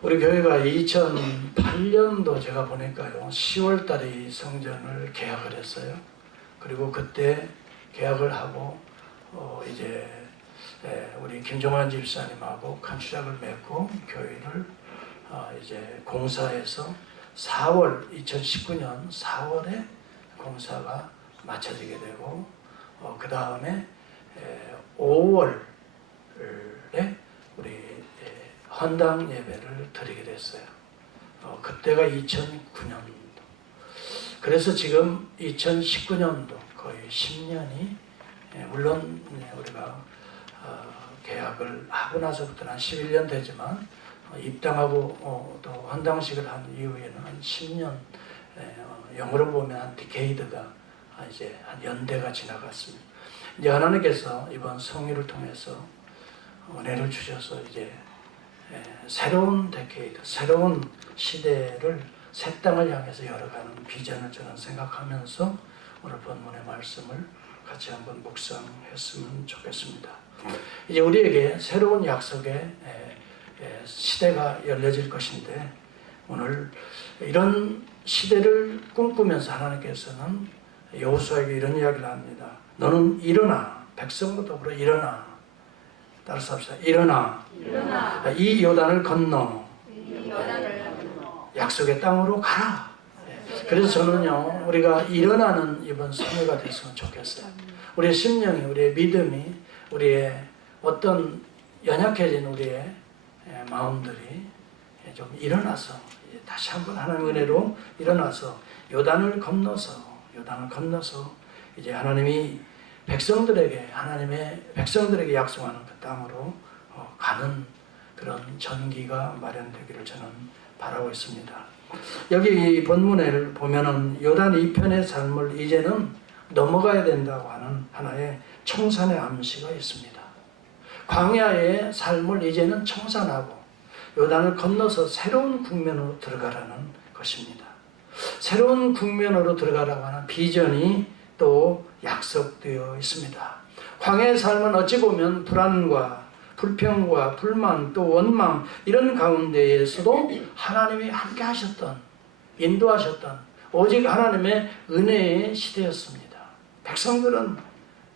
우리 교회가 2008년도 제가 보니까요 10월 달에 이 성전을 계약을 했어요. 그리고 그때 계약을 하고 이제 우리 김종환 집사님하고 컨트랙을 맺고 교회를 이제 공사해서 2019년 4월에 공사가 마쳐지게 되고 그 다음에 5월에 우리 헌당 예배를 드리게 됐어요. 그때가 2009년도. 그래서 지금 2019년도 거의 10년이 물론 우리가 계약을 하고 나서부터는 한 11년 되지만 입당하고 또 헌당식을 한 이후에는 한 10년 영어로 보면 한 디케이드가 이제 한 연대가 지나갔습니다. 이제 하나님께서 이번 성회를 통해서 은혜를 주셔서 이제 새로운 데케이드, 새로운 시대를 새 땅을 향해서 열어가는 비전을 저는 생각하면서 오늘 본문의 말씀을 같이 한번 묵상했으면 좋겠습니다. 이제 우리에게 새로운 약속의 시대가 열려질 것인데 오늘 이런 시대를 꿈꾸면서 하나님께서는 여호수아에게 이런 이야기를 합니다. 너는 일어나, 백성과 더불어 일어나. 따라서 합시다. 일어나. 이 요단을 건너 약속의 땅으로 가라. 그래서 저는요 우리가 일어나는 이번 성회가 됐으면 좋겠어요. 우리의 심령이, 우리의 믿음이, 우리의 어떤 연약해진 우리의 마음들이 좀 일어나서 다시 한번 하나님의 은혜로 일어나서 요단을 건너서 이제 하나님이 하나님의 백성들에게 약속하는 그 땅으로 가는 그런 전기가 마련되기를 저는 바라고 있습니다. 여기 본문을 보면은 요단 이편의 삶을 이제는 넘어가야 된다고 하는 하나의 청산의 암시가 있습니다. 광야의 삶을 이제는 청산하고 요단을 건너서 새로운 국면으로 들어가라는 것입니다. 새로운 국면으로 들어가라고 하는 비전이 또 약속되어 있습니다. 광야의 삶은 어찌 보면 불안과 불평과 불만 또 원망 이런 가운데에서도 하나님이 함께 하셨던, 인도하셨던 오직 하나님의 은혜의 시대였습니다. 백성들은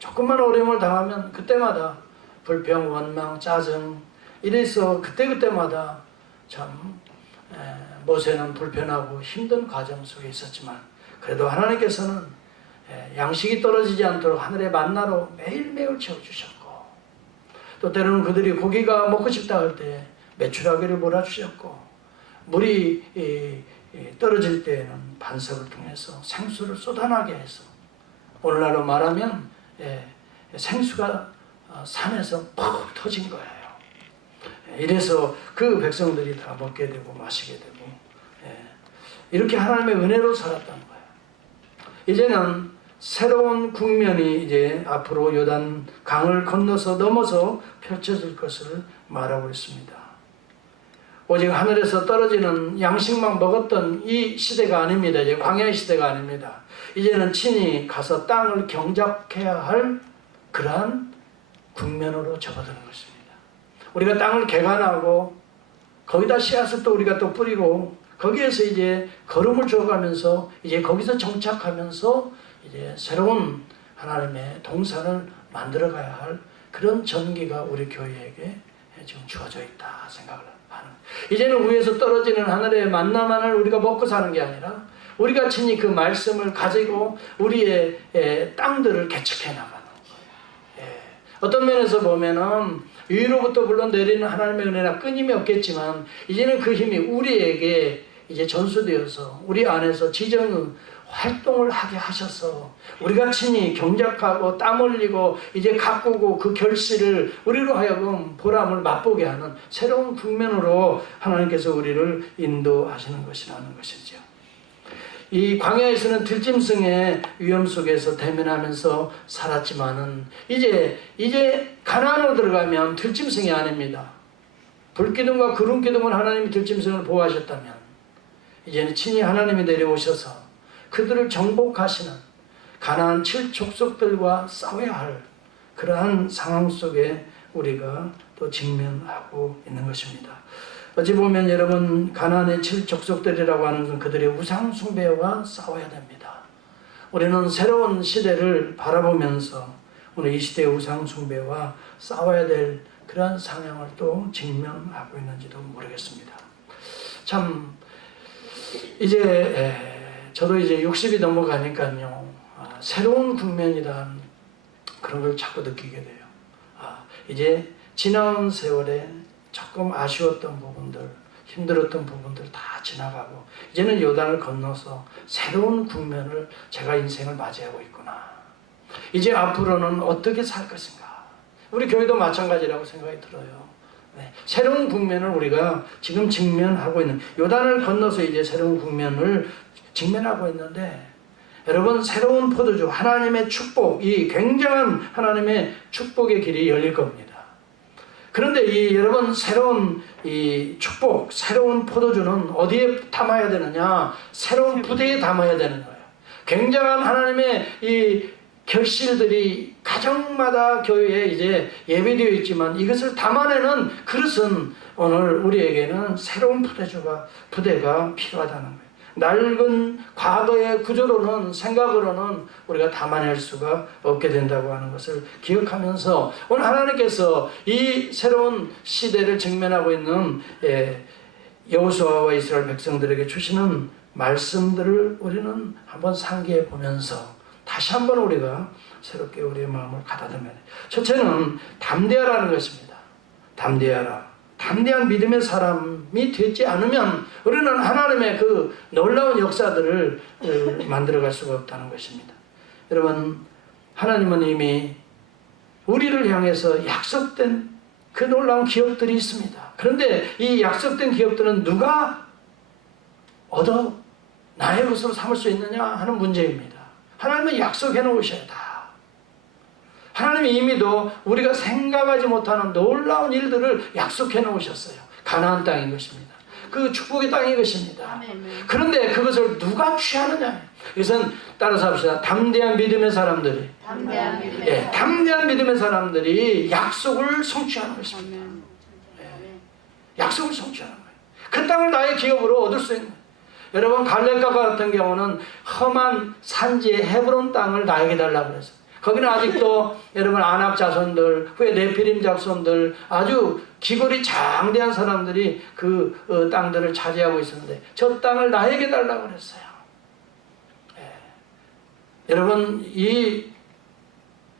조금만 어려움을 당하면 그때마다 불평, 원망, 짜증 이래서 그때마다 참 모세는 불편하고 힘든 과정 속에 있었지만 그래도 하나님께서는 양식이 떨어지지 않도록 하늘의 만나로 매일매일 채워주셨고 또 때로는 그들이 고기가 먹고 싶다 할 때 메추라기를 몰아주셨고 물이 떨어질 때에는 반석을 통해서 생수를 쏟아나게 해서 오늘날로 말하면 생수가 산에서 퍽 터진 거예요. 이래서 그 백성들이 다 먹게 되고 마시게 되고 이렇게 하나님의 은혜로 살았던 거예요. 이제는 새로운 국면이 이제 앞으로 요단 강을 건너서 넘어서 펼쳐질 것을 말하고 있습니다. 오직 하늘에서 떨어지는 양식만 먹었던 이 시대가 아닙니다. 이제 광야의 시대가 아닙니다. 이제는 친히 가서 땅을 경작해야 할 그러한 국면으로 접어드는 것입니다. 우리가 땅을 개간하고 거기다 씨앗을 또 우리가 또 뿌리고 거기에서 이제 걸음을 줘가면서 이제 거기서 정착하면서 이제 새로운 하나님의 동산을 만들어가야 할 그런 전기가 우리 교회에게 지금 주어져 있다 생각을 하는. 이제는 위에서 떨어지는 하늘의 만나만을 우리가 먹고 사는 게 아니라 우리가 친히 그 말씀을 가지고 우리의 땅들을 개척해 나가는 거예요. 어떤 면에서 보면은 위로부터 물론 내리는 하나님의 은혜나 끊임이 없겠지만 이제는 그 힘이 우리에게 이제 전수되어서 우리 안에서 지정 활동을 하게 하셔서 우리가 친히 경작하고 땀 흘리고 이제 가꾸고 그 결실을 우리로 하여금 보람을 맛보게 하는 새로운 국면으로 하나님께서 우리를 인도하시는 것이라는 것이죠. 이 광야에서는 들짐승의 위험 속에서 대면하면서 살았지만은 이제 가나안으로 들어가면 들짐승이 아닙니다. 불기둥과 구름기둥은 하나님이 들짐승을 보호하셨다면 이제는 친히 하나님이 내려오셔서 그들을 정복하시는 가나안 7족속들과 싸워야 할 그러한 상황 속에 우리가 또 직면하고 있는 것입니다. 어찌 보면 여러분 가나안의 7족속들이라고 하는 건 그들의 우상 숭배와 싸워야 됩니다. 우리는 새로운 시대를 바라보면서 오늘 이 시대의 우상 숭배와 싸워야 될 그러한 상황을 또 직면하고 있는지도 모르겠습니다. 참 이제 저도 이제 60이 넘어가니까요, 새로운 국면이란 그런 걸 자꾸 느끼게 돼요. 이제 지나온 세월에 조금 아쉬웠던 부분들, 힘들었던 부분들 다 지나가고 이제는 요단을 건너서 새로운 국면을 제가 인생을 맞이하고 있구나. 이제 앞으로는 어떻게 살 것인가. 우리 교회도 마찬가지라고 생각이 들어요. 네. 새로운 국면을 우리가 지금 직면하고 있는, 요단을 건너서 이제 새로운 국면을 직면하고 있는데, 여러분 새로운 포도주, 하나님의 축복, 이 굉장한 하나님의 축복의 길이 열릴 겁니다. 그런데 이 여러분 새로운 이 축복, 새로운 포도주는 어디에 담아야 되느냐? 새로운 부대에 담아야 되는 거예요. 굉장한 하나님의 이 결실들이 가정마다 교회에 이제 예배되어 있지만 이것을 담아내는 그릇은 오늘 우리에게는 새로운 부대가 필요하다는 거예요. 낡은 과거의 구조로는, 생각으로는 우리가 담아낼 수가 없게 된다고 하는 것을 기억하면서 오늘 하나님께서 이 새로운 시대를 직면하고 있는 여호수아와 이스라엘 백성들에게 주시는 말씀들을 우리는 한번 상기해 보면서 다시 한번 우리가 새롭게 우리의 마음을 가다듬어야 돼요. 첫째는 담대하라는 것입니다. 담대하라. 담대한 믿음의 사람이 되지 않으면 우리는 하나님의 그 놀라운 역사들을 만들어갈 수가 없다는 것입니다. 여러분, 하나님은 이미 우리를 향해서 약속된 그 놀라운 기업들이 있습니다. 그런데 이 약속된 기업들은 누가 얻어 나의 것으로 삼을 수 있느냐 하는 문제입니다. 하나님은 약속해 놓으셔야 다. 하나님이 이미도 우리가 생각하지 못하는 놀라운 일들을 약속해 놓으셨어요. 가나안 땅인 것입니다. 그 축복의 땅인 것입니다. 그런데 그것을 누가 취하느냐. 이것은 따라서 합시다. 담대한 믿음의 사람들이, 담대한 믿음의 사람들이 약속을 성취하는 것입니다. 약속을 성취하는 거예요. 그 땅을 나의 기업으로 얻을 수 있는 거예요. 여러분 갈렙과 같은 경우는 험한 산지의 헤브론 땅을 나에게 달라고 그랬어요. 거기는 아직도 여러분 아낙 자손들, 후에 네피림 자손들, 아주 기골이 장대한 사람들이 그 땅들을 차지하고 있었는데 저 땅을 나에게 달라고 그랬어요. 여러분 이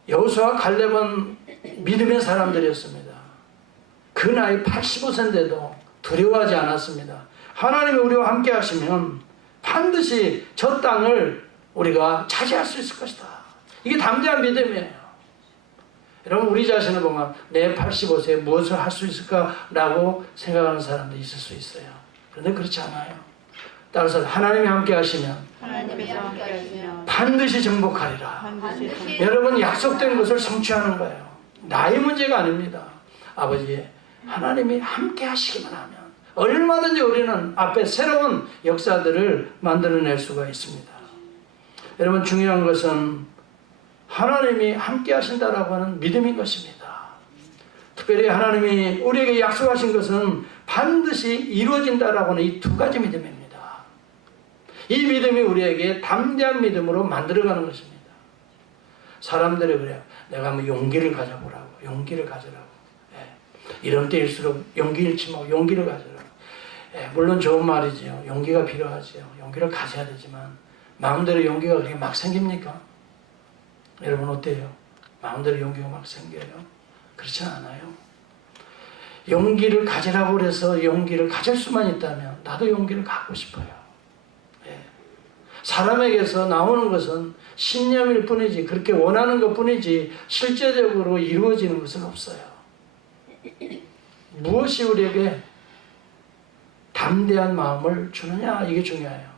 여호수아 갈렙은 믿음의 사람들이었습니다. 그 나이 85세인데도 두려워하지 않았습니다. 하나님이 우리와 함께 하시면 반드시 저 땅을 우리가 차지할 수 있을 것이다. 이게 담대한 믿음이에요. 여러분 우리 자신을 보면 내 85세에 무엇을 할 수 있을까라고 생각하는 사람도 있을 수 있어요. 그런데 그렇지 않아요. 따라서 하나님이 함께 하시면 반드시 정복하리라. 여러분 약속된 것을 성취하는 거예요. 나의 문제가 아닙니다. 아버지 하나님이 함께 하시기만 하면 얼마든지 우리는 앞에 새로운 역사들을 만들어낼 수가 있습니다. 여러분 중요한 것은 하나님이 함께 하신다라고 하는 믿음인 것입니다. 특별히 하나님이 우리에게 약속하신 것은 반드시 이루어진다라고 하는 이 두 가지 믿음입니다. 이 믿음이 우리에게 담대한 믿음으로 만들어가는 것입니다. 사람들이 그래요. 내가 한번 용기를 가져보라고. 용기를 가져라고. 이런 때일수록 용기 잃지 말고 용기를 가져라고. 물론 좋은 말이지요. 용기가 필요하지요. 용기를 가져야 되지만 마음대로 용기가 그렇게 막 생깁니까? 여러분 어때요? 마음대로 용기가 막 생겨요? 그렇지 않아요. 용기를 가지라고 해서 용기를 가질 수만 있다면 나도 용기를 갖고 싶어요. 사람에게서 나오는 것은 신념일 뿐이지 그렇게 원하는 것 뿐이지 실제적으로 이루어지는 것은 없어요. 무엇이 우리에게 담대한 마음을 주느냐 이게 중요해요.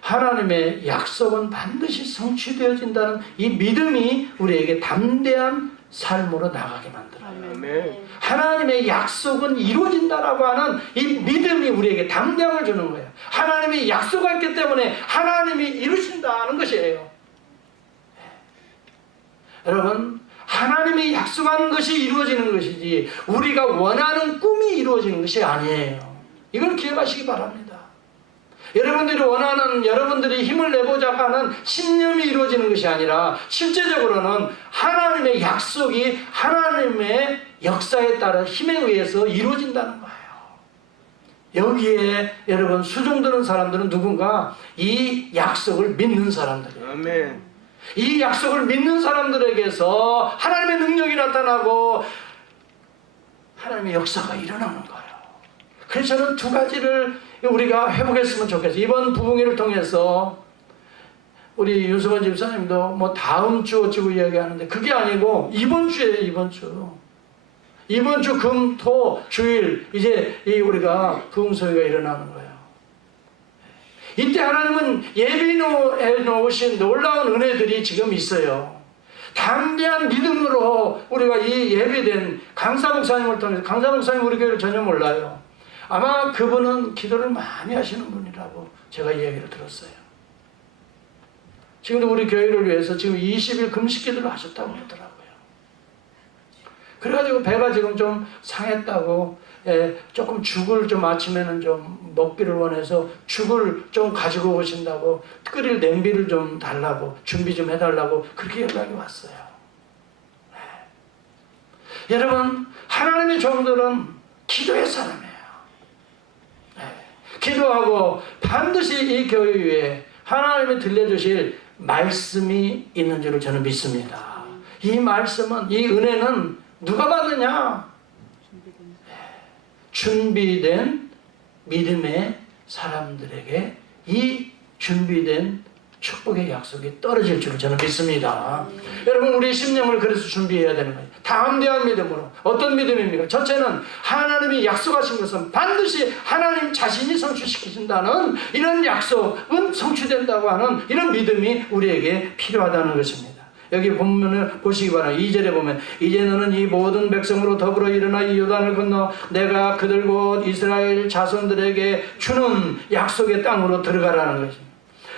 하나님의 약속은 반드시 성취되어진다는 이 믿음이 우리에게 담대한 삶으로 나가게 만들어요. 아멘. 하나님의 약속은 이루어진다라고 하는 이 믿음이 우리에게 담대함을 주는 거예요. 하나님이 약속했기 때문에 하나님이 이루신다는 것이에요. 여러분 하나님이 약속한 것이 이루어지는 것이지 우리가 원하는 꿈이 이루어지는 것이 아니에요. 이걸 기억하시기 바랍니다. 여러분들이 원하는, 여러분들이 힘을 내보자고 하는 신념이 이루어지는 것이 아니라 실제적으로는 하나님의 약속이 하나님의 역사에 따라 힘에 의해서 이루어진다는 거예요. 여기에 여러분 수종드는 사람들은 누군가 이 약속을 믿는 사람들이에요. 아멘. 이 약속을 믿는 사람들에게서 하나님의 능력이 나타나고 하나님의 역사가 일어나는 거예요. 그래서 저는 두 가지를 우리가 해보겠으면 좋겠어요. 이번 부흥회를 통해서 우리 윤석원 집사님도 뭐 다음 주 어쩌고 이야기하는데 그게 아니고 이번 주에요. 이번 주 금, 토, 주일 이제 우리가 부흥소회가 일어나는 거예요. 이때 하나님은 예비해 놓으신 놀라운 은혜들이 지금 있어요. 담대한 믿음으로 우리가 이 예비된 강사 목사님을 통해서, 강사 목사님 우리 교회를 전혀 몰라요. 아마 그분은 기도를 많이 하시는 분이라고 제가 이야기를 들었어요. 지금도 우리 교회를 위해서 지금 20일 금식 기도를 하셨다고 하더라고요. 그래가지고 배가 지금 좀 상했다고, 조금 죽을 좀 아침에는 좀 먹기를 원해서 죽을 좀 가지고 오신다고, 끓일 냄비를 좀 달라고, 준비 좀 해달라고 그렇게 연락이 왔어요. 여러분, 하나님의 종들은 기도의 사람이에요. 기도하고 반드시 이 교회 위에 하나님이 들려주실 말씀이 있는 줄을 저는 믿습니다. 이 말씀은, 이 은혜는 누가 받느냐? 준비된 믿음의 사람들에게 이 준비된 축복의 약속이 떨어질 줄을 저는 믿습니다. 여러분, 우리 심령을 그래서 준비해야 되는 거예요. 담대한 믿음으로. 어떤 믿음입니까? 첫째는 하나님이 약속하신 것은 반드시 하나님 자신이 성취시키신다는 이런 약속은 성취된다고 하는 이런 믿음이 우리에게 필요하다는 것입니다. 여기 본문을 보시기 바랍니다. 2절에 보면 이제 너는 이 모든 백성으로 더불어 일어나 이 요단을 건너 내가 그들 곧 이스라엘 자손들에게 주는 약속의 땅으로 들어가라는 것입니다.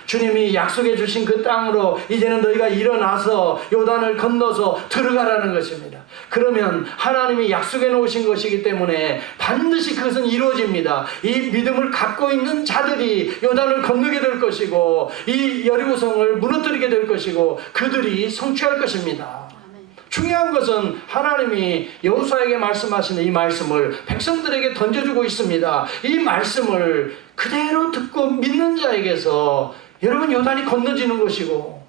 주님이 약속해 주신 그 땅으로 이제는 너희가 일어나서 요단을 건너서 들어가라는 것입니다. 그러면 하나님이 약속해 놓으신 것이기 때문에 반드시 그것은 이루어집니다. 이 믿음을 갖고 있는 자들이 요단을 건너게 될 것이고 이 여리고성을 무너뜨리게 될 것이고 그들이 성취할 것입니다. 중요한 것은 하나님이 여호수아에게 말씀하시는 이 말씀을 백성들에게 던져주고 있습니다. 이 말씀을 그대로 듣고 믿는 자에게서 여러분 요단이 건너지는 것이고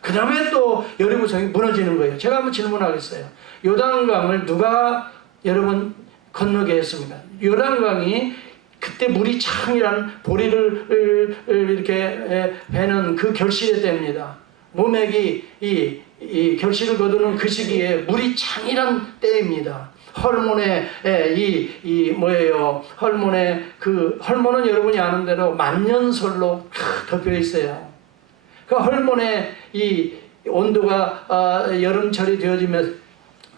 그 다음에 또 여리고성이 무너지는 거예요. 제가 한번 질문하겠어요. 요단강을 누가 여러분 건너게 했습니까? 요단강이 그때 물이 창이란 보리를 이렇게 베는 그 결실의 때입니다. 모맥이 이 결실을 거두는 그 시기에 물이 창이란 때입니다. 헐몬의 헐몬의 헐몬은 여러분이 아는 대로 만년설로 덮여 있어요. 그 헐몬의 이 온도가 여름철이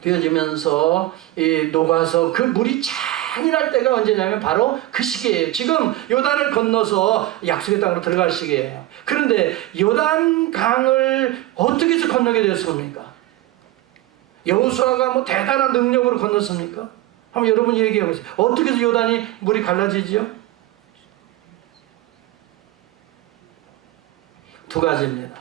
되어지면서 녹아서 그 물이 창이랄 때가 언제냐면 바로 그 시기예요. 지금 요단을 건너서 약속의 땅으로 들어갈 시기예요. 그런데 요단강을 어떻게 해서 건너게 되었습니까? 여호수아가 뭐 대단한 능력으로 건넜습니까? 한번 여러분 얘기해 보세요. 어떻게 해서 요단이 물이 갈라지죠? 두 가지입니다.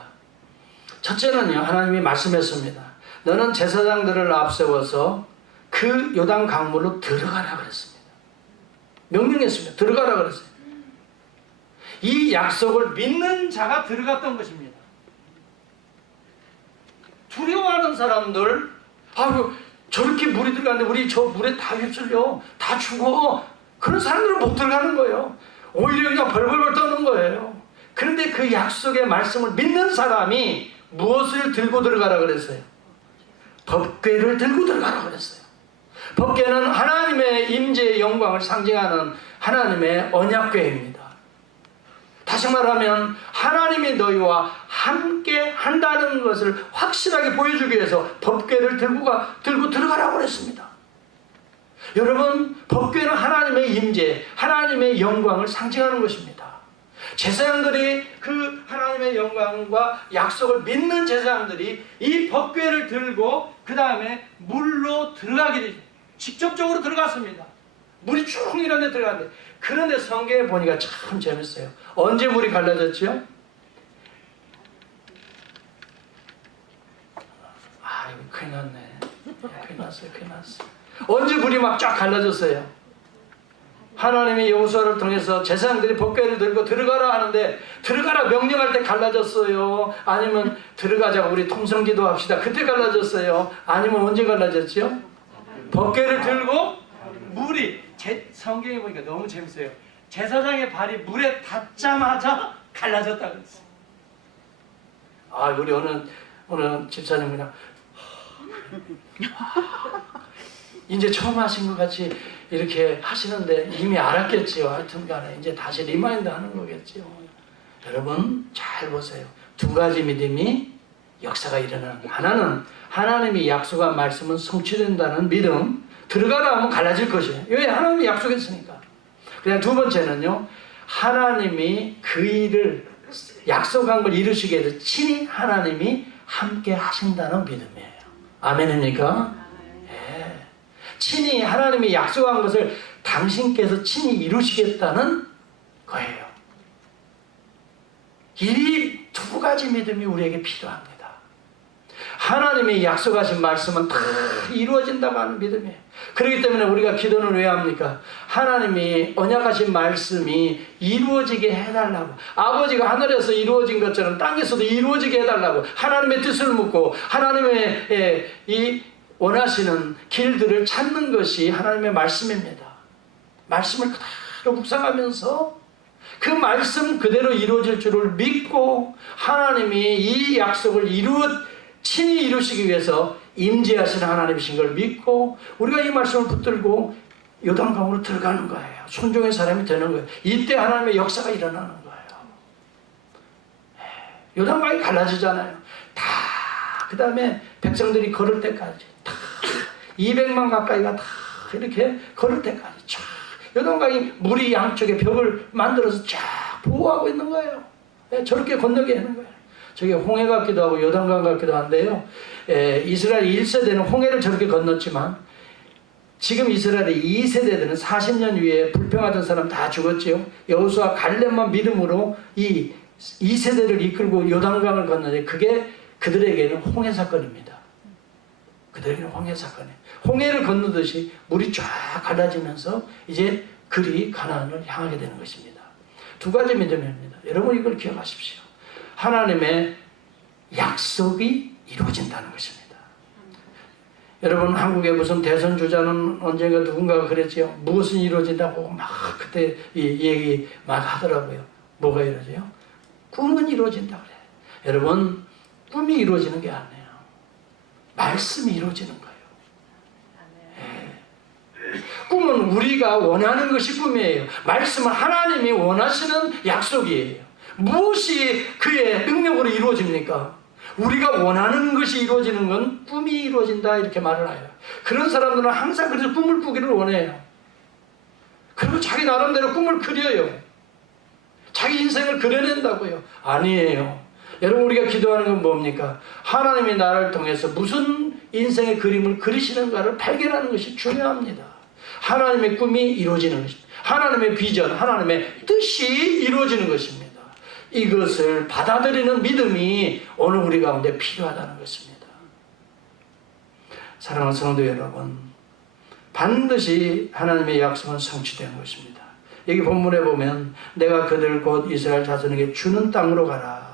첫째는요, 하나님이 말씀했습니다. 너는 제사장들을 앞세워서 그 요단 강물로 들어가라 그랬습니다. 명령했습니다. 들어가라 그랬어요. 이 약속을 믿는 자가 들어갔던 것입니다. 두려워하는 사람들, 아유 저렇게 물이 들어가는데 우리 저 물에 다 휩쓸려, 다 죽어. 그런 사람들은 못 들어가는 거예요. 오히려 그냥 벌벌벌 떠는 거예요. 그런데 그 약속의 말씀을 믿는 사람이 무엇을 들고 들어가라 그랬어요? 법궤를 들고 들어가라 그랬어요. 법궤는 하나님의 임재의 영광을 상징하는 하나님의 언약궤입니다. 다시 말하면 하나님이 너희와 함께 한다는 것을 확실하게 보여주기 위해서 법궤를 들고 들어가라고 그랬습니다. 여러분, 법궤는 하나님의 임재, 하나님의 영광을 상징하는 것입니다. 제사장들이 그 하나님의 영광과 약속을 믿는 제사장들이 이 법궤를 들고 그 다음에 물로 들어가게 되죠. 직접적으로 들어갔습니다. 물이 쭉 이런 데 들어갔는데, 그런데 성경에 보니까 참 재밌어요. 언제 물이 갈라졌죠? 아, 이거 큰일 났네. 큰일 났어요. 큰일 났어요. 언제 물이 막 쫙 갈라졌어요? 하나님이 여호수아를 통해서 제사장들이 법궤를 들고 들어가라 하는데, 들어가라 명령할 때 갈라졌어요? 아니면 들어가자고 우리 통성기도 합시다, 그때 갈라졌어요? 아니면 언제 갈라졌죠? 법궤를 들고 물이, 성경에 보니까 너무 재밌어요. 제사장의 발이 물에 닿자마자 갈라졌다 그랬어요. 아, 우리 어느 집사님 그냥 이제 처음 하신 것 같이 이렇게 하시는데 이미 알았겠지요. 하여튼 간에 이제 다시 리마인드 하는 거겠지요. 여러분 잘 보세요. 두 가지 믿음이 역사가 일어나는 거예요. 하나는 하나님이 약속한 말씀은 성취된다는 믿음. 들어가라 하면 갈라질 것이에요. 왜? 하나님이 약속했으니까. 그냥 두 번째는요, 하나님이 그 일을, 약속한 걸 이루시게 해서 친히 하나님이 함께 하신다는 믿음이에요. 아멘입니까? 예. 친히 하나님이 약속한 것을 당신께서 친히 이루시겠다는 거예요. 이 두 가지 믿음이 우리에게 필요합니다. 하나님이 약속하신 말씀은 다 이루어진다고 하는 믿음이에요. 그렇기 때문에 우리가 기도는 왜 합니까? 하나님이 언약하신 말씀이 이루어지게 해달라고, 아버지가 하늘에서 이루어진 것처럼 땅에서도 이루어지게 해달라고 하나님의 뜻을 묻고 하나님의 이 원하시는 길들을 찾는 것이 하나님의 말씀입니다. 말씀을 그대로 묵상하면서 그 말씀 그대로 이루어질 줄을 믿고, 하나님이 이 약속을 친히 이루시기 위해서 임재하시는 하나님이신 걸 믿고 우리가 이 말씀을 붙들고 요단강으로 들어가는 거예요. 순종의 사람이 되는 거예요. 이때 하나님의 역사가 일어나는 거예요. 요단강이 갈라지잖아요. 다 그 다음에 백성들이 걸을 때까지 다 200만 가까이가 다 이렇게 걸을 때까지 쫙 요단강이 물이 양쪽에 벽을 만들어서 쫙 보호하고 있는 거예요. 저렇게 건너게 하는 거예요. 저게 홍해 같기도 하고 요단강 같기도 한데요. 이스라엘 1세대는 홍해를 저렇게 건넜지만 지금 이스라엘의 2세대들은 40년 위에 불평하던 사람 다 죽었지요. 여호수아 갈렙만 믿음으로 이 2세대를 이끌고 요단강을 건너는데 그게 그들에게는 홍해 사건입니다. 그들에게는 홍해 사건이에요. 홍해를 건너듯이 물이 쫙 갈라지면서 이제 그리 가나안을 향하게 되는 것입니다. 두 가지 믿음입니다. 여러분 이걸 기억하십시오. 하나님의 약속이 이루어진다는 것입니다. 여러분 한국에 무슨 대선 주자는 언젠가 누군가가 그랬지요. 무엇은 이루어진다고 막 그때 이 얘기 막 하더라고요. 뭐가 이루어져요? 꿈은 이루어진다 그래. 여러분 꿈이 이루어지는 게 아니에요. 말씀이 이루어지는 거예요. 꿈은 우리가 원하는 것이 꿈이에요. 말씀은 하나님이 원하시는 약속이에요. 무엇이 그의 능력으로 이루어집니까? 우리가 원하는 것이 이루어지는 건 꿈이 이루어진다 이렇게 말을 해요. 그런 사람들은 항상 그래서 꿈을 꾸기를 원해요. 그리고 자기 나름대로 꿈을 그려요. 자기 인생을 그려낸다고요. 아니에요. 여러분 우리가 기도하는 건 뭡니까? 하나님이 나를 통해서 무슨 인생의 그림을 그리시는가를 발견하는 것이 중요합니다. 하나님의 꿈이 이루어지는 것입니다. 하나님의 비전, 하나님의 뜻이 이루어지는 것입니다. 이것을 받아들이는 믿음이 오늘 우리 가운데 필요하다는 것입니다. 사랑하는 성도 여러분, 반드시 하나님의 약속은 성취되는 것입니다. 여기 본문에 보면 내가 그들 곧 이스라엘 자손에게 주는 땅으로 가라.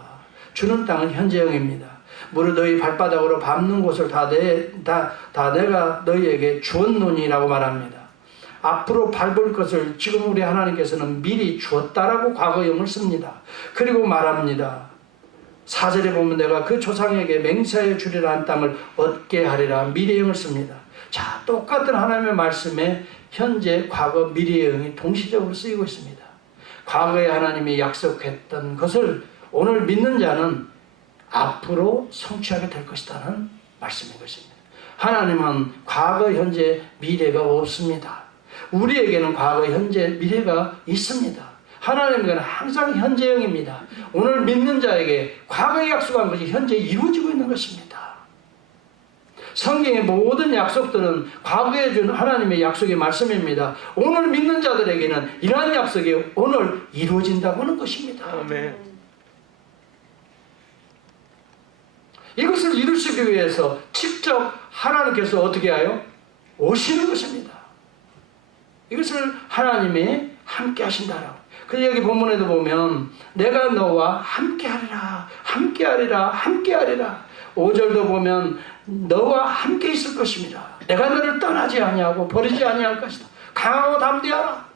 주는 땅은 현재형입니다. 무릇 너희 발바닥으로 밟는 곳을 다 내가 너희에게 주었노니라고 말합니다. 앞으로 밟을 것을 지금 우리 하나님께서는 미리 주었다라고 과거형을 씁니다. 그리고 말합니다. 4절에 보면 내가 그 조상에게 맹세하여 주리라 한 땅을 얻게 하리라 미래형을 씁니다. 자, 똑같은 하나님의 말씀에 현재, 과거, 미래형이 동시적으로 쓰이고 있습니다. 과거에 하나님이 약속했던 것을 오늘 믿는 자는 앞으로 성취하게 될 것이라는 말씀인 것입니다. 하나님은 과거, 현재, 미래가 없습니다. 우리에게는 과거, 현재, 미래가 있습니다. 하나님은 항상 현재형입니다. 오늘 믿는 자에게 과거에 약속한 것이 현재 이루어지고 있는 것입니다. 성경의 모든 약속들은 과거에 준 하나님의 약속의 말씀입니다. 오늘 믿는 자들에게는 이러한 약속이 오늘 이루어진다고 하는 것입니다. 아멘. 이것을 이루시기 위해서 직접 하나님께서 어떻게 하여? 오시는 것입니다. 이것을 하나님이 함께 하신다라고. 그래서 여기 본문에도 보면 내가 너와 함께하리라, 함께하리라, 함께하리라. 5절도 보면 너와 함께 있을 것입니다. 내가 너를 떠나지 아니하고 버리지 아니할 것이다. 강하고 담대하라.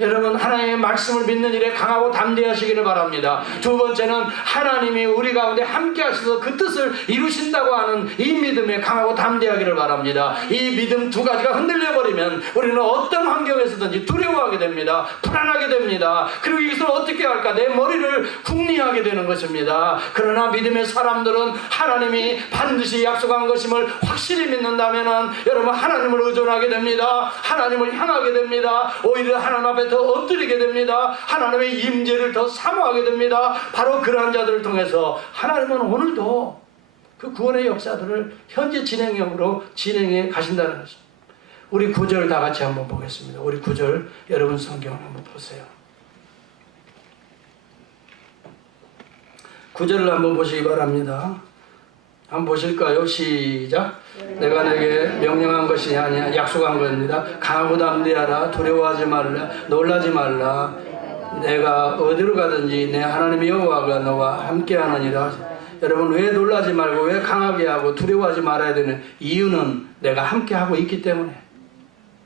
여러분, 하나님의 말씀을 믿는 일에 강하고 담대하시기를 바랍니다. 두 번째는 하나님이 우리 가운데 함께 하셔서 그 뜻을 이루신다고 하는 이 믿음에 강하고 담대하기를 바랍니다. 이 믿음 두 가지가 흔들려 버리면 우리는 어떤 환경에서든지 두려워하게 됩니다. 불안하게 됩니다. 그리고 이것을 어떻게 할까? 내 머리를 궁리하게 되는 것입니다. 그러나 믿음의 사람들은 하나님이 반드시 약속한 것임을 확실히 믿는다면 여러분, 하나님을 의존하게 됩니다. 하나님을 향하게 됩니다. 오히려 하나님 앞에 더 엎드리게 됩니다. 하나님의 임재를 더 사모하게 됩니다. 바로 그러한 자들을 통해서 하나님은 오늘도 그 구원의 역사들을 현재 진행형으로 진행해 가신다는 것입니다. 우리 9절 다 같이 한번 보겠습니다. 우리 9절 여러분 성경 한번 보세요. 9절을 한번 보시기 바랍니다. 한번 보실까요? 시작. 내가 내게 명령한 것이 아니야 약속한 겁니다. 강하고 담대하라. 두려워하지 말라. 놀라지 말라. 내가 어디로 가든지 내 하나님 여호와가 너와 함께하느니라. 여러분, 왜 놀라지 말고 왜 강하게 하고 두려워하지 말아야 되는 이유는 내가 함께하고 있기 때문에,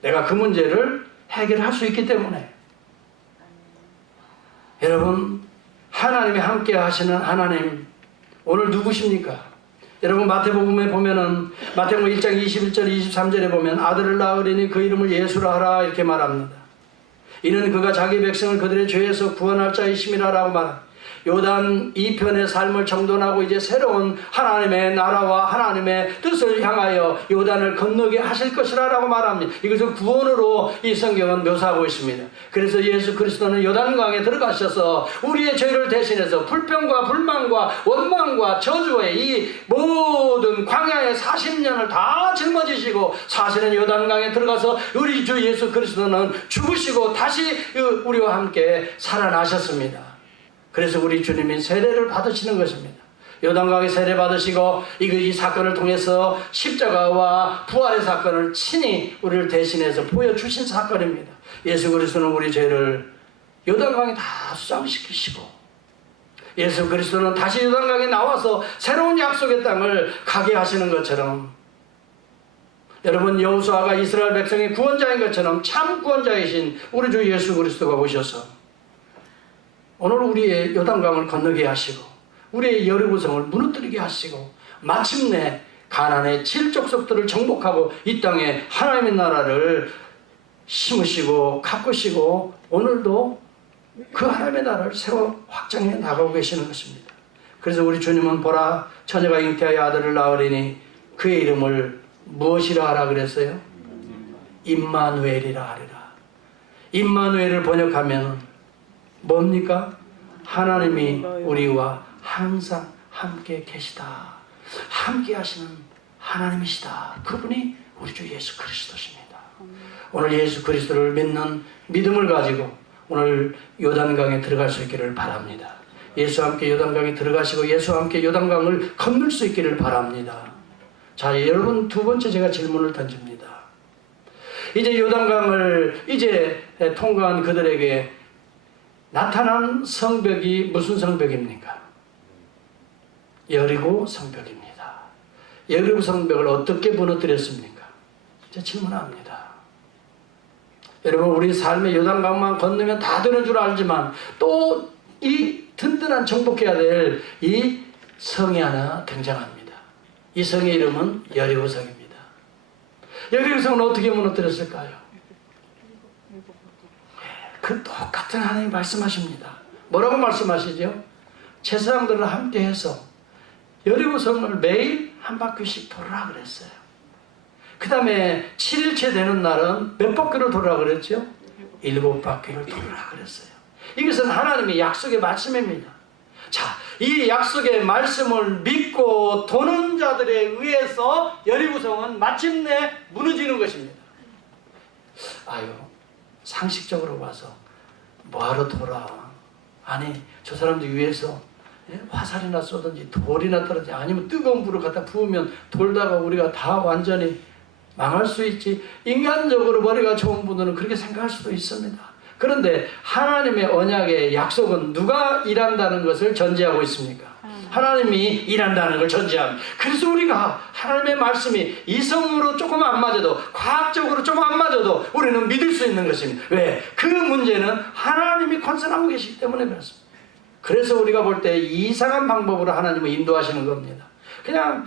내가 그 문제를 해결할 수 있기 때문에. 여러분, 하나님이 함께 하시는 하나님 오늘 누구십니까? 여러분, 마태복음에 보면은 마태복음 1장 21절 23절에 보면 아들을 낳으리니 그 이름을 예수라 하라 이렇게 말합니다. 이는 그가 자기 백성을 그들의 죄에서 구원할 자이심이라 라고 말합니다. 요단 이편의 삶을 정돈하고 이제 새로운 하나님의 나라와 하나님의 뜻을 향하여 요단을 건너게 하실 것이라 라고 말합니다. 이것을 구원으로 이 성경은 묘사하고 있습니다. 그래서 예수 그리스도는 요단강에 들어가셔서 우리의 죄를 대신해서 불평과 불만과 원망과 저주의 이 모든 광야의 40년을 다 짊어지시고 사실은 요단강에 들어가서 우리 주 예수 그리스도는 죽으시고 다시 우리와 함께 살아나셨습니다. 그래서 우리 주님이 세례를 받으시는 것입니다. 요단강에 세례 받으시고 이 사건을 통해서 십자가와 부활의 사건을 친히 우리를 대신해서 보여주신 사건입니다. 예수 그리스도는 우리 죄를 요단강에 다 수장시키시고 예수 그리스도는 다시 요단강에 나와서 새로운 약속의 땅을 가게 하시는 것처럼, 여러분, 여호수아가 이스라엘 백성의 구원자인 것처럼 참 구원자이신 우리 주 예수 그리스도가 오셔서 오늘 우리의 요단강을 건너게 하시고 우리의 여리고성을 무너뜨리게 하시고 마침내 가나안의 7족속들을 정복하고 이 땅에 하나님의 나라를 심으시고 가꾸시고 오늘도 그 하나님의 나라를 새로 확장해 나가고 계시는 것입니다. 그래서 우리 주님은 보라, 처녀가 잉태하여 아들을 낳으리니 그의 이름을 무엇이라 하라 그랬어요? 임마누엘이라 하리라. 임마누엘을 번역하면 뭡니까? 하나님이 우리와 항상 함께 계시다. 함께 하시는 하나님이시다. 그분이 우리 주 예수 그리스도십니다. 오늘 예수 그리스도를 믿는 믿음을 가지고 오늘 요단강에 들어갈 수 있기를 바랍니다. 예수와 함께 요단강에 들어가시고 예수와 함께 요단강을 건널 수 있기를 바랍니다. 자, 여러분, 두 번째 제가 질문을 던집니다. 이제 요단강을 이제 통과한 그들에게 나타난 성벽이 무슨 성벽입니까? 여리고 성벽입니다. 여리고 성벽을 어떻게 무너뜨렸습니까? 이제 질문합니다. 여러분, 우리 삶의 요단강만 건너면 다 되는 줄 알지만 또 이 든든한 정복해야 될 이 성이 하나 등장합니다. 이 성의 이름은 여리고성입니다. 여리고성은 어떻게 무너뜨렸을까요? 그 똑같은 하나님 말씀하십니다. 뭐라고 말씀하시죠? 제사장들을 함께해서 여리고성을 매일 한 바퀴씩 돌으라 그랬어요. 그 다음에 7일째 되는 날은 몇 바퀴를 돌으라 그랬죠? 7바퀴를 돌으라 그랬어요. 이것은 하나님의 약속의 말씀입니다. 자, 이 약속의 말씀을 믿고 도는 자들에 의해서 여리고성은 마침내 무너지는 것입니다. 아유, 상식적으로 봐서 뭐하러 돌아? 아니, 저 사람들 위해서 화살이나 쏘든지 돌이나 떨어지지, 아니면 뜨거운 불을 갖다 부으면 돌다가 우리가 다 완전히 망할 수 있지. 인간적으로 머리가 좋은 분들은 그렇게 생각할 수도 있습니다. 그런데 하나님의 언약의 약속은 누가 일한다는 것을 전제하고 있습니까? 하나님이 일한다는 걸 전제합니다. 그래서 우리가 하나님의 말씀이 이성으로 조금 안 맞아도, 과학적으로 좀 안 맞아도 우리는 믿을 수 있는 것입니다. 왜? 그 문제는 하나님이 컨설하고 계시기 때문에 그렇습니다. 그래서 우리가 볼 때 이상한 방법으로 하나님을 인도하시는 겁니다. 그냥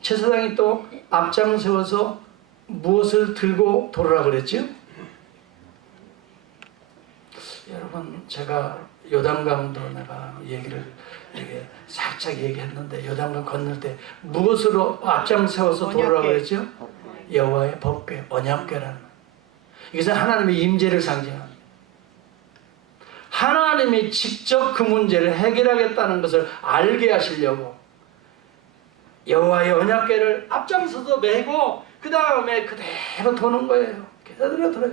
제사장이 또 앞장세워서 무엇을 들고 돌으라 그랬죠? 여러분, 제가 요단강도 내가 얘기를 살짝 얘기했는데, 요단강 건널 때 무엇으로 앞장세워서 돌으라 그랬죠? 여호와의 법궤, 언약궤라는, 이것은 하나님의 임재를 상징합니다. 하나님이 직접 그 문제를 해결하겠다는 것을 알게 하시려고 여호와의 언약궤를 앞장서서 메고 그 다음에 그대로 도는 거예요. 그대로 돌아요.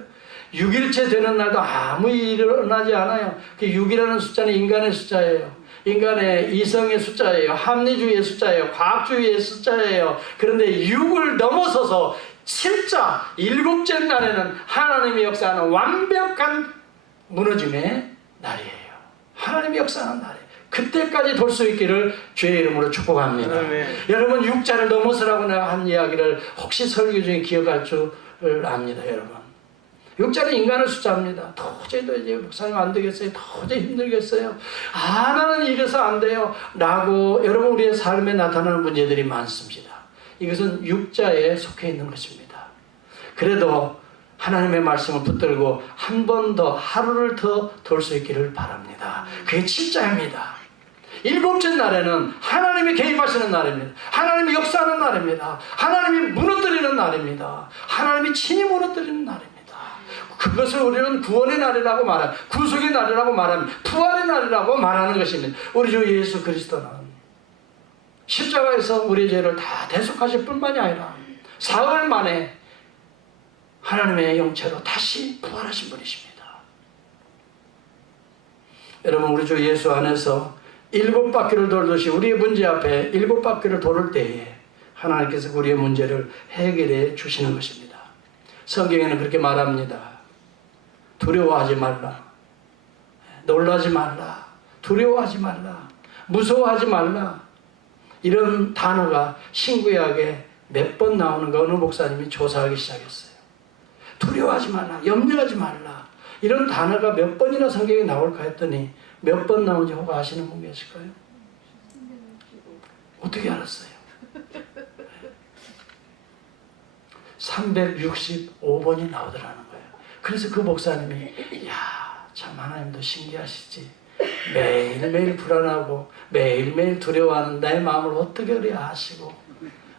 6일째 되는 날도 아무 일이 일어나지 않아요. 그 6이라는 숫자는 인간의 숫자예요. 인간의 이성의 숫자예요. 합리주의의 숫자예요. 과학주의의 숫자예요. 그런데 6을 넘어서서 7자, 7째 날에는 하나님이 역사하는 완벽한 무너짐의 날이에요. 하나님이 역사하는 날이에요. 그때까지 돌 수 있기를 주의 이름으로 축복합니다. 여러분, 6자를 넘어서라고 내가 한 이야기를 혹시 설교 중에 기억할 줄 압니다. 여러분, 6자는 인간의 숫자입니다. 도저히 이제 목사님 안 되겠어요. 도저히 힘들겠어요. 나는 이래서 안 돼요. 라고 여러분, 우리의 삶에 나타나는 문제들이 많습니다. 이것은 6자에 속해 있는 것입니다. 그래도 하나님의 말씀을 붙들고 한 번 더, 하루를 더 돌 수 있기를 바랍니다. 그게 7자입니다. 7째 날에는 하나님이 개입하시는 날입니다. 하나님이 역사하는 날입니다. 하나님이 무너뜨리는 날입니다. 하나님이 친히 무너뜨리는 날입니다. 그것을 우리는 구원의 날이라고 말합니다. 구속의 날이라고 말합니다. 부활의 날이라고 말하는 것입니다. 우리 주 예수 그리스도는 십자가에서 우리의 죄를 다 대속하실 뿐만이 아니라 사흘 만에 하나님의 영체로 다시 부활하신 분이십니다. 여러분, 우리 주 예수 안에서 7바퀴를 돌듯이 우리의 문제 앞에 7바퀴를 돌을 때에 하나님께서 우리의 문제를 해결해 주시는 것입니다. 성경에는 그렇게 말합니다. 두려워하지 말라, 놀라지 말라, 두려워하지 말라, 무서워하지 말라, 이런 단어가 신구약에 몇 번 나오는 거 어느 목사님이 조사하기 시작했어요. 두려워하지 말라, 염려하지 말라, 이런 단어가 몇 번이나 성경에 나올까 했더니 몇 번 나오는지 혹 아시는 분 계실까요? 어떻게 알았어요? 365번이 나오더라는 거예요. 그래서 그 목사님이, 참 하나님도 신기하시지. 매일매일 불안하고 매일매일 두려워하는 나의 마음을 어떻게 그리 아시고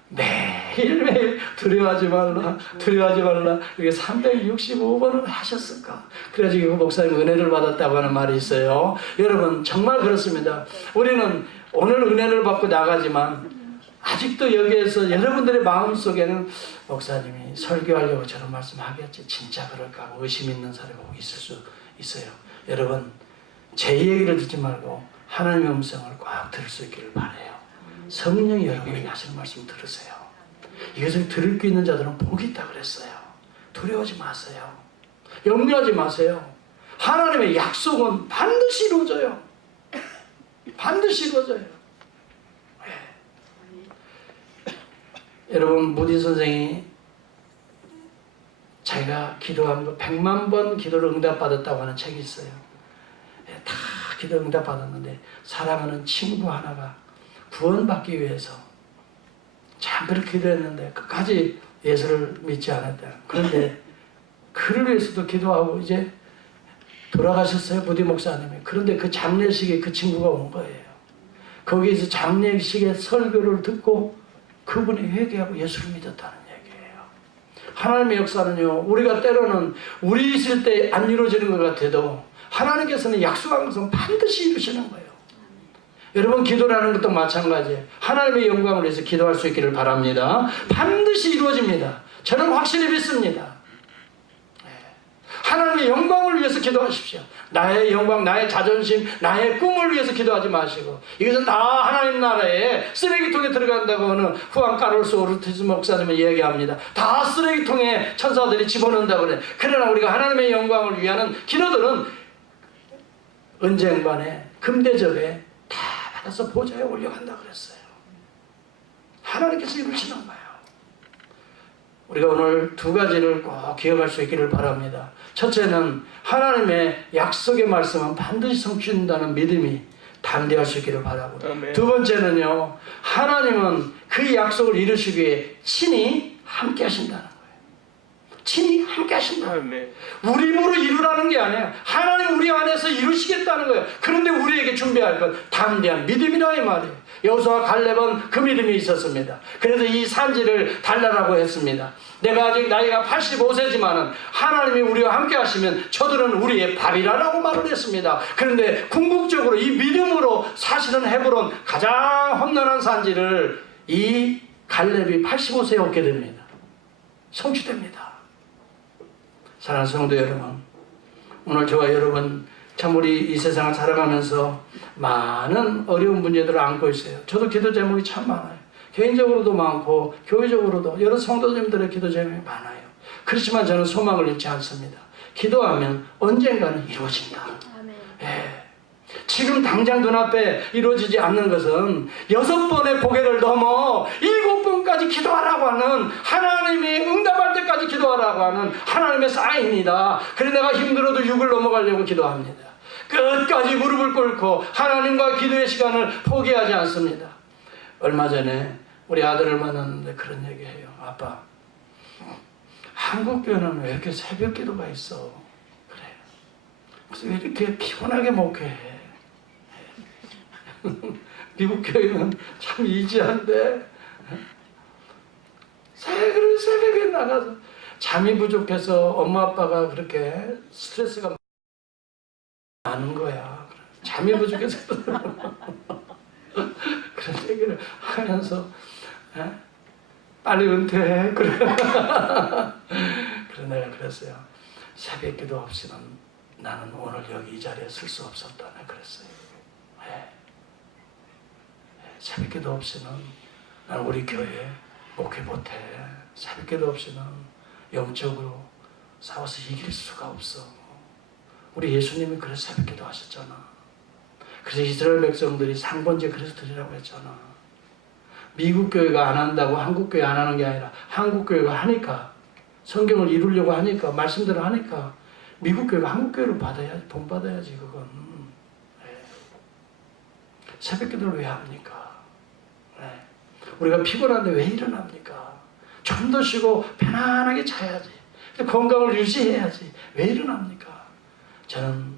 매일매일 두려워하지 말라, 두려워하지 말라, 이게 365번을 하셨을까? 그래가지고 그 목사님 은혜를 받았다고 하는 말이 있어요. 여러분, 정말 그렇습니다. 우리는 오늘 은혜를 받고 나가지만 아직도 여기에서 여러분들의 마음속에는 목사님이 설교하려고 저런 말씀하겠지, 진짜 그럴까 하고 의심 있는 사람이 꼭 있을 수 있어요. 여러분, 제 얘기를 듣지 말고 하나님의 음성을 꼭 들을 수 있기를 바라요. 성령이 여러분에게 하시는 말씀 들으세요. 이것을 들을 수 있는 자들은 복이 있다 그랬어요. 두려워하지 마세요. 염려하지 마세요. 하나님의 약속은 반드시 이루어져요. 반드시 이루어져요. 여러분, 무디 선생이 자기가 기도한 거 100만 번 기도를 응답받았다고 하는 책이 있어요. 다 기도 응답받았는데 사랑하는 친구 하나가 구원받기 위해서 참 그렇게 기도했는데 끝까지 예수를 믿지 않았다. 그런데 그를 위해서도 기도하고 이제 돌아가셨어요, 무디 목사님이. 그런데 그 장례식에 그 친구가 온 거예요. 거기에서 장례식의 설교를 듣고 그분이 회개하고 예수를 믿었다는 얘기예요. 하나님의 역사는요, 우리가 때로는 우리 있을 때 안 이루어지는 것 같아도 하나님께서는 약속한 것은 반드시 이루시는 거예요. 여러분 기도라는 것도 마찬가지예요. 하나님의 영광을 위해서 기도할 수 있기를 바랍니다. 반드시 이루어집니다. 저는 확실히 믿습니다. 하나님의 영광을 위해서 기도하십시오. 나의 영광, 나의 자존심, 나의 꿈을 위해서 기도하지 마시고, 이것은 다 하나님 나라에 쓰레기통에 들어간다고 하는 후안 카를로스 오르티즈 목사님은 얘기합니다. 다 쓰레기통에 천사들이 집어넣는다고 그래. 그러나 우리가 하나님의 영광을 위하는 기도들은 은쟁반에 금대접에 다 받아서 보좌에 올려간다 그랬어요. 하나님께서 이루시는 거예요. 우리가 오늘 두 가지를 꼭 기억할 수 있기를 바랍니다. 첫째는 하나님의 약속의 말씀은 반드시 성취된다는 믿음이 담대할 수 있기를 바라고, 아멘. 두 번째는요, 하나님은 그 약속을 이루시기 위해 친히 함께 하신다는 거예요. 친히 함께 하신다. 아멘. 우리 힘으로 이루라는 게 아니에요. 하나님 우리 안에서 이루시겠다는 거예요. 그런데 우리에게 준비할 건 담대한 믿음이라 이 말이에요. 여호수아와 갈렙은 그 믿음이 있었습니다. 그래서 이 산지를 달라라고 했습니다. 내가 아직 나이가 85세지만은 하나님이 우리와 함께 하시면 저들은 우리의 밥이라라고 말을 했습니다. 그런데 궁극적으로 이 믿음으로 사실은 헤브론 가장 험난한 산지를 이 갈렙이 85세에 얻게 됩니다. 성취됩니다. 사랑하는 성도 여러분, 오늘 저와 여러분 참 우리 이 세상을 살아가면서 많은 어려운 문제들을 안고 있어요. 저도 기도 제목이 참 많아요. 개인적으로도 많고 교회적으로도 여러 성도님들의 기도 제목이 많아요. 그렇지만 저는 소망을 잃지 않습니다. 기도하면 언젠가는 이루어진다. 예. 지금 당장 눈앞에 이루어지지 않는 것은 6번의 고개를 넘어 7번까지 기도하라고 하는, 하나님이 응답할 때까지 기도하라고 하는 하나님의 사인이다. 그래서 내가 힘들어도 6을 넘어가려고 기도합니다. 끝까지 무릎을 꿇고 하나님과 기도의 시간을 포기하지 않습니다. 얼마 전에 우리 아들을 만났는데 그런 얘기해요. 아빠, 한국 교회는 왜 이렇게 새벽 기도가 있어? 그래. 그래서 왜 이렇게 피곤하게 목회해? 미국 교회는 참 이지한데 새벽에 나가서 잠이 부족해서 엄마 아빠가 그렇게 스트레스가 많은 거야. 잠이 부족해서 그런 얘기를 하면서 빨리 은퇴해. 그래. 그래서 내가 그랬어요. 새벽 기도 없이는 나는 오늘 여기 이 자리에 설 수 없었다. 내가 그랬어요. 새벽 기도 없이는 난 우리 교회 목회 못해. 새벽 기도 없이는 영적으로 싸워서 이길 수가 없어. 우리 예수님이 그래서 새벽 기도 하셨잖아. 그래서 이스라엘 백성들이 상번제 그래서 드리라고 했잖아. 미국 교회가 안 한다고 한국 교회 안 하는 게 아니라 한국 교회가 하니까, 성경을 이루려고 하니까, 말씀대로 하니까 미국 교회가 한국 교회로 받아야지, 본받아야지. 그건 새벽 기도를 왜 합니까? 우리가 피곤한데 왜 일어납니까? 좀 더 쉬고 편안하게 자야지. 건강을 유지해야지. 왜 일어납니까? 저는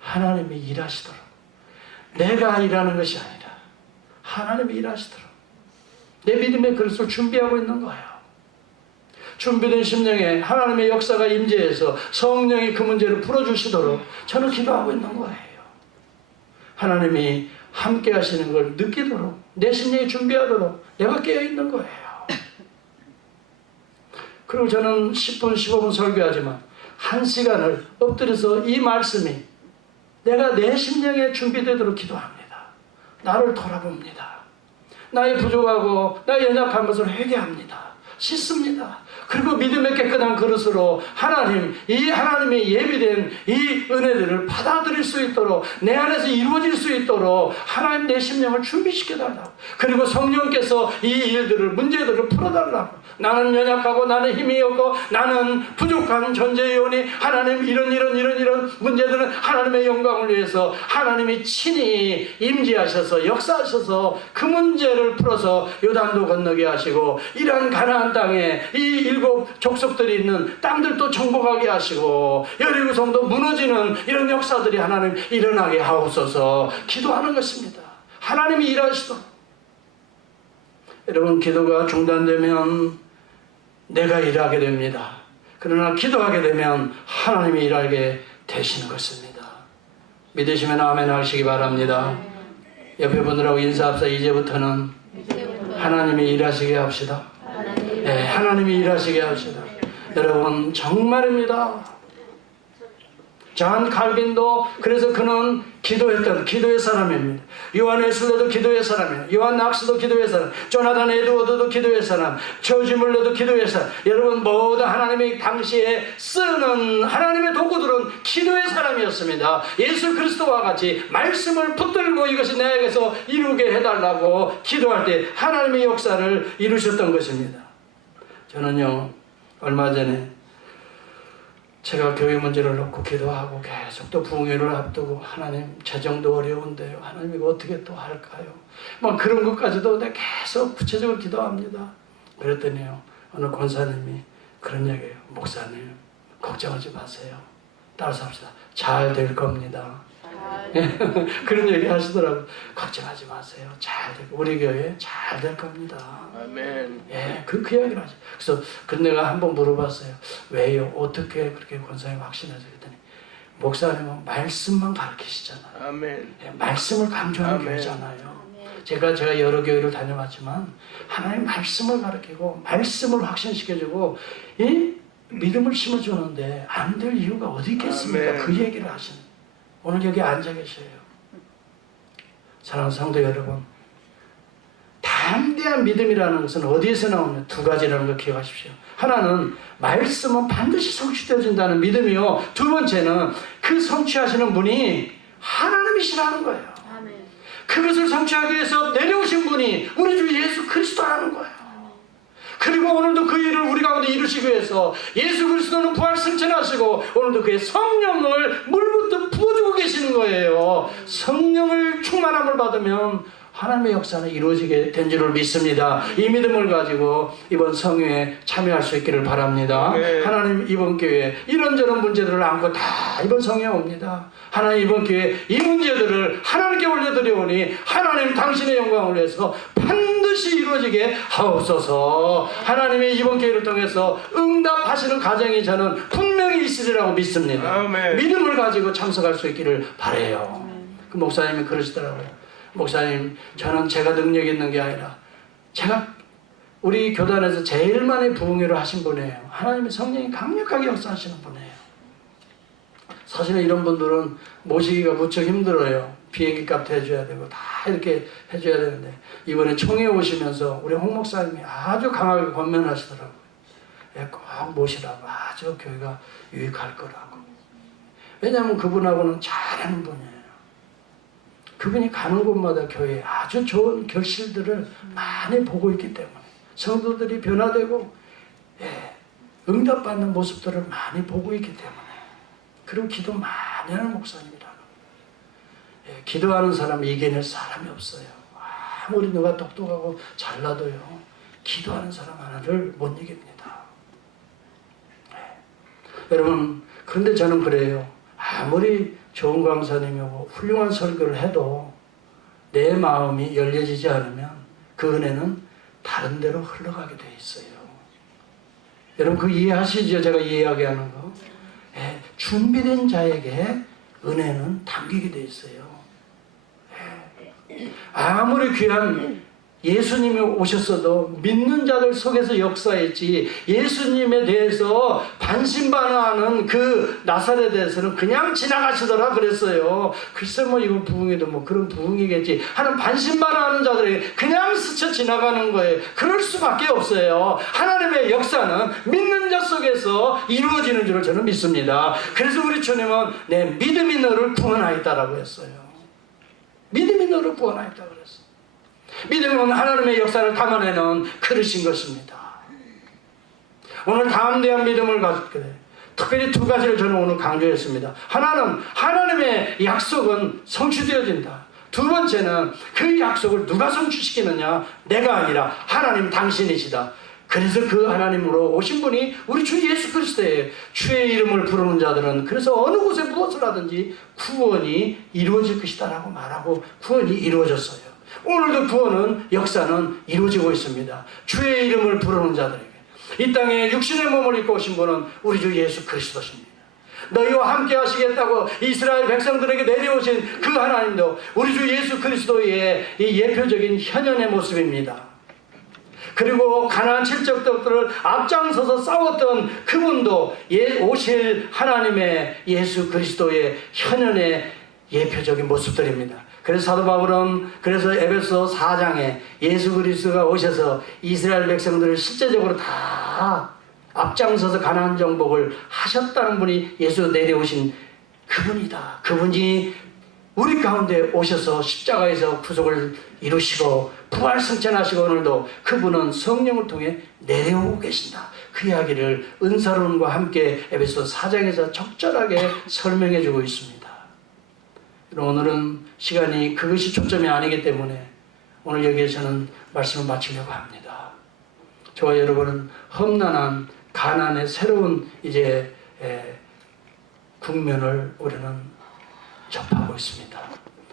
하나님이 일하시도록, 내가 일하는 것이 아니라 하나님이 일하시도록 내 믿음의 그릇을 준비하고 있는 거예요. 준비된 심령에 하나님의 역사가 임재해서 성령이 그 문제를 풀어주시도록 저는 기도하고 있는 거예요. 하나님이 함께 하시는 걸 느끼도록 내 심령이 준비하도록 내가 깨어있는 거예요. 그리고 저는 10분 15분 설교하지만 1시간을 엎드려서 이 말씀이 내가 내 심령에 준비되도록 기도합니다. 나를 돌아봅니다. 나의 부족하고 나의 연약한 것을 회개합니다. 씻습니다. 그리고 믿음의 깨끗한 그릇으로 이 하나님의 예비된 이 은혜들을 받아들일 수 있도록, 내 안에서 이루어질 수 있도록 하나님 내 심령을 준비시켜달라고, 그리고 성령께서 이 일들을, 문제들을 풀어달라고. 나는 연약하고 나는 힘이 없고 나는 부족한 존재이오니 하나님 이런 문제들은 하나님의 영광을 위해서 하나님이 친히 임재하셔서 역사하셔서 그 문제를 풀어서 요단도 건너게 하시고, 이러한 가나안 땅에 이 7 족속들이 있는 땅들도 정복하게 하시고, 여리고성도 무너지는 이런 역사들이 하나님 일어나게 하옵소서 기도하는 것입니다. 하나님이 일하시도록. 여러분, 기도가 중단되면 내가 일하게 됩니다. 그러나 기도하게 되면 하나님이 일하게 되시는 것입니다. 믿으시면 아멘 하시기 바랍니다. 옆에 분들하고 인사합시다. 이제부터는 하나님이 일하시게 합시다. 네, 하나님이 일하시게 합시다. 여러분 정말입니다. 존 칼빈도 그래서 그는 기도했던 기도의 사람입니다. 요한 웨슬레도 기도의 사람이에요. 요한 낙스도 기도의 사람, 조나단 에드워드도 기도의 사람, 조지 물러도 기도의 사람. 여러분 모두 하나님이 당시에 쓰는 하나님의 도구들은 기도의 사람이었습니다. 예수 그리스도와 같이 말씀을 붙들고 이것이 내게서 이루게 해달라고 기도할 때 하나님의 역사를 이루셨던 것입니다. 저는요 얼마 전에 제가 교회 문제를 놓고 기도하고 계속 또 부흥회를 앞두고 하나님 재정도 어려운데요. 하나님 이거 어떻게 또 할까요? 막 그런 것까지도 내가 계속 구체적으로 기도합니다. 그랬더니요. 어느 권사님이 그런 얘기예요. 목사님 걱정하지 마세요. 따라서 합시다. 잘 될 겁니다. 그런 얘기 하시더라고요. 걱정하지 마세요. 잘 될, 우리 교회 잘 될 겁니다. 아멘. 예, 그 이야기를 하죠. 그래서 내가 한번 물어봤어요. 왜요? 어떻게 그렇게 권사님 확신하죠? 그랬더니 목사님은 말씀만 가르치시잖아요. 아멘. 예, 말씀을 강조하는 아멘. 교회잖아요. 제가 여러 교회를 다녀봤지만 하나님 말씀을 가르치고 말씀을 확신시켜주고 이 믿음을 심어주는데 안 될 이유가 어디 있겠습니까? 아멘. 그 얘기를 하시는. 오늘 여기 앉아 계셔요. 사랑하는 성도 여러분, 담대한 믿음이라는 것은 어디에서 나오냐? 두 가지라는 걸 기억하십시오. 하나는 말씀은 반드시 성취되어진다는 믿음이요. 두 번째는 그 성취하시는 분이 하나님이시라는 거예요. 아멘. 그것을 성취하기 위해서 내려오신 분이 우리 주 예수 그리스도라는 거예요. 그리고 오늘도 그 일을 우리 가운데 이루시기 위해서 예수 그리스도는 부활 승천하시고 오늘도 그의 성령을 물부터 부어주고 계시는 거예요. 성령을 충만함을 받으면 하나님의 역사는 이루어지게 된 줄을 믿습니다. 이 믿음을 가지고 이번 성회에 참여할 수 있기를 바랍니다. 네. 하나님 이번 기회에 이런저런 문제들을 안고 다 이번 성회에 옵니다. 하나님 이번 기회에 이 문제들을 하나님께 올려드려오니 하나님 당신의 영광을 위해서 반드시 이루어지게 하옵소서. 하나님의 이번 기회를 통해서 응답하시는 가정이 저는 분명히 있으리라고 믿습니다. 아멘. 믿음을 가지고 참석할 수 있기를 바라요. 그 목사님이 그러시더라고요. 목사님, 저는 제가 능력이 있는 게 아니라 제가 우리 교단에서 제일 많이 부흥회를 하신 분이에요. 하나님의 성령이 강력하게 역사하시는 분이에요. 사실은 이런 분들은 모시기가 무척 힘들어요. 비행기 값도 해줘야 되고 다 이렇게 해줘야 되는데 이번에 총회 오시면서 우리 홍 목사님이 아주 강하게 권면하시더라고요. 예, 꼭 모시라고. 아주 교회가 유익할 거라고. 왜냐하면 그분하고는 잘하는 분이에요. 그분이 가는 곳마다 교회에 아주 좋은 결실들을 많이 보고 있기 때문에 성도들이 변화되고 응답받는 모습들을 많이 보고 있기 때문에 그리고 기도 많이 하는 목사님이라고. 기도하는 사람을 이겨낼 사람이 없어요. 아무리 누가 똑똑하고 잘나도요 기도하는 사람 하나를 못 이깁니다. 여러분 그런데 저는 그래요. 아무리 좋은 강사님이고 훌륭한 설교를 해도 내 마음이 열려지지 않으면 그 은혜는 다른 데로 흘러가게 돼 있어요. 여러분 그 이해하시죠? 제가 이야기하는 거. 준비된 자에게 은혜는 담기게 돼 있어요. 아무리 귀한 예수님이 오셨어도 믿는 자들 속에서 역사했지 예수님에 대해서 반신반의하는 그 나사렛에서는 그냥 지나가시더라 그랬어요. 글쎄 뭐 이거 부흥이도 뭐 그런 부흥이겠지 하는 반신반의하는 자들에게 그냥 스쳐 지나가는 거예요. 그럴 수밖에 없어요. 하나님의 역사는 믿는 자 속에서 이루어지는 줄을 저는 믿습니다. 그래서 우리 주님은 내 믿음이 너를 구원하였다라고 했어요. 믿음이 너를 구원하였다고 그랬어요. 믿음은 하나님의 역사를 담아내는 그릇인 것입니다. 오늘 담대한 믿음을 가지게 돼. 특별히 두 가지를 저는 오늘 강조했습니다. 하나는 하나님의 약속은 성취되어진다. 두 번째는 그 약속을 누가 성취시키느냐? 내가 아니라 하나님 당신이시다. 그래서 그 하나님으로 오신 분이 우리 주 예수 그리스도예요. 주의 이름을 부르는 자들은 그래서 어느 곳에 무엇을 하든지 구원이 이루어질 것이다 라고 말하고 구원이 이루어졌어요. 오늘도 구원은 역사는 이루어지고 있습니다. 주의 이름을 부르는 자들에게 이 땅에 육신의 몸을 입고 오신 분은 우리 주 예수 그리스도십니다. 너희와 함께 하시겠다고 이스라엘 백성들에게 내려오신 그 하나님도 우리 주 예수 그리스도의 이 예표적인 현현의 모습입니다. 그리고 가나안 칠적들을 앞장서서 싸웠던 그분도 오실 하나님의 예수 그리스도의 현현의 예표적인 모습들입니다. 그래서 사도 바울은 에베소 4장에 예수 그리스도가 오셔서 이스라엘 백성들을 실제적으로 다 앞장서서 가나안 정복을 하셨다는 분이 예수 내려오신 그분이다. 그분이 우리 가운데 오셔서 십자가에서 구속을 이루시고 부활 승천하시고 오늘도 그분은 성령을 통해 내려오고 계신다. 그 이야기를 은사론과 함께 에베소 4장에서 적절하게 설명해 주고 있습니다. 오늘은 시간이 그것이 초점이 아니기 때문에 오늘 여기에서는 말씀을 마치려고 합니다. 저와 여러분은 험난한 가나안의 새로운 이제 국면을 우리는 접하고 있습니다.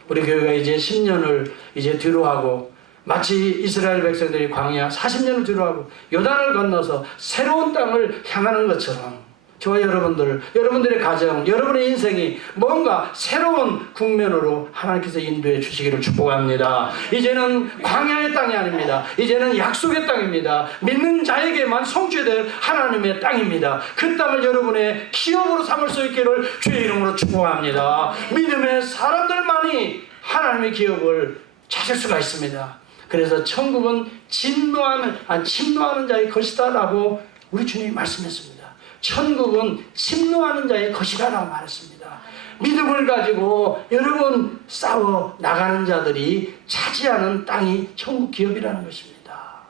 우리 교회가 이제 10년을 이제 뒤로 하고 마치 이스라엘 백성들이 광야 40년을 뒤로 하고 요단을 건너서 새로운 땅을 향하는 것처럼 저와 여러분들의 가정, 여러분의 인생이 뭔가 새로운 국면으로 하나님께서 인도해 주시기를 축복합니다. 이제는 광야의 땅이 아닙니다. 이제는 약속의 땅입니다. 믿는 자에게만 성취될 하나님의 땅입니다. 그 땅을 여러분의 기업으로 삼을 수 있기를 주의 이름으로 축복합니다. 믿음의 사람들만이 하나님의 기업을 찾을 수가 있습니다. 그래서 천국은 침노하는 자의 것이다 라고 우리 주님이 말씀했습니다. 천국은 침노하는 자의 것이다 라고 말했습니다. 믿음을 가지고 여러분 싸워 나가는 자들이 차지하는 땅이 천국 기업이라는 것입니다.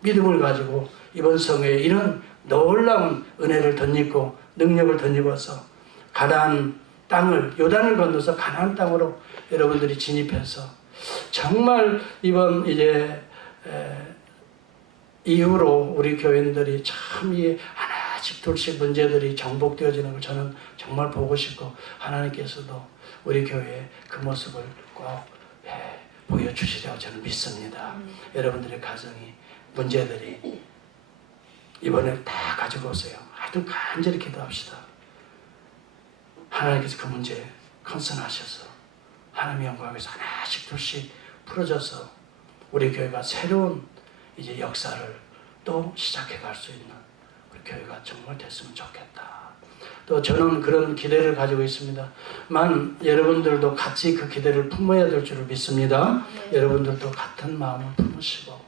믿음을 가지고 이번 성회에 이런 놀라운 은혜를 덧입고 능력을 덧입어서 가나안 땅을 요단을 건너서 가나안 땅으로 여러분들이 진입해서 정말 이번 이제 이후로 우리 교인들이 참 이 하나씩 둘씩 문제들이 정복되어지는 걸 저는 정말 보고 싶고 하나님께서도 우리 교회의 그 모습을 꼭 보여주시리라고 저는 믿습니다. 여러분들의 가정이 문제들이 이번에 다 가지고 오세요. 하여튼 간절히 기도합시다. 하나님께서 그 문제 컨선하셔서 하나님의 영광을 위해서 하나씩 둘씩 풀어져서 우리 교회가 새로운 이제 역사를 또 시작해 갈 수 있는 우리 교회가 정말 됐으면 좋겠다. 또 저는 그런 기대를 가지고 있습니다. 여러분들도 같이 그 기대를 품어야 될 줄을 믿습니다. 여러분들도 같은 마음을 품으시고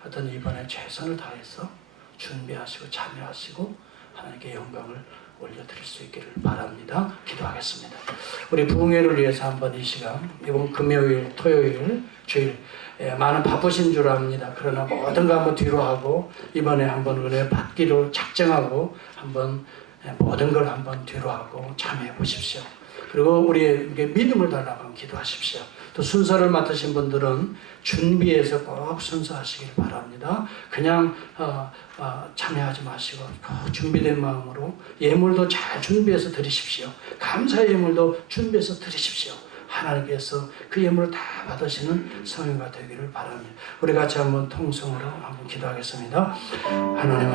하여튼 이번에 최선을 다해서 준비하시고 참여하시고 하나님께 영광을 올려드릴 수 있기를 바랍니다. 기도하겠습니다. 우리 부흥회를 위해서 한번 이 시간 이번 금요일, 토요일, 주일 많은 바쁘신 줄 압니다. 그러나 모든 거 한번 뒤로 하고 이번에 한번 은혜 받기로 작정하고 한번 모든 걸 한번 뒤로 하고 참여해 보십시오. 그리고 우리에게 믿음을 달라고 한번 기도하십시오. 또 순서를 맡으신 분들은 준비해서 꼭 순서하시길 바랍니다. 그냥 참여하지 마시고 준비된 마음으로 예물도 잘 준비해서 드리십시오. 감사의 예물도 준비해서 드리십시오. 하나님께서 그 예물을 다 받으시는 성회가 되기를 바랍니다. 우리 같이 한번 통성으로 한번 기도하겠습니다. 하나님